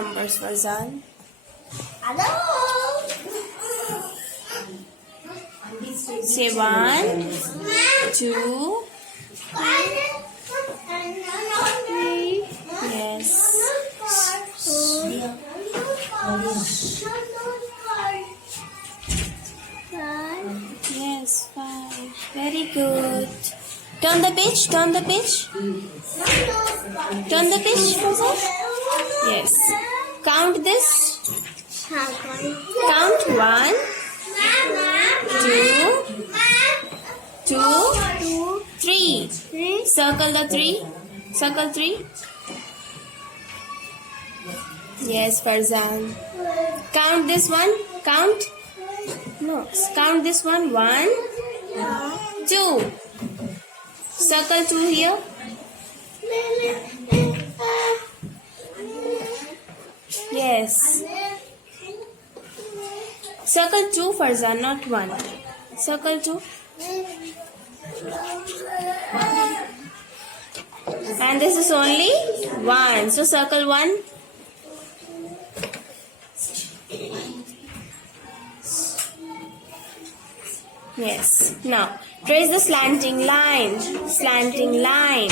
numbers, Farzan. Hello. Say 1, 2, 3. Yes. Yes, 5. Very good. Turn the page. Turn the page. Turn the page, Farzan. Yes. Count this. Count 1, 2, 3. Circle the 3. Circle 3. Yes, Farzan. Count this one. Count. No. Count this one. 1, 2. Circle 2 here. Yes. Circle 2, Farzan, not 1. Circle 2. And this is only 1. So circle 1. Yes. Now trace the slanting line. Slanting line.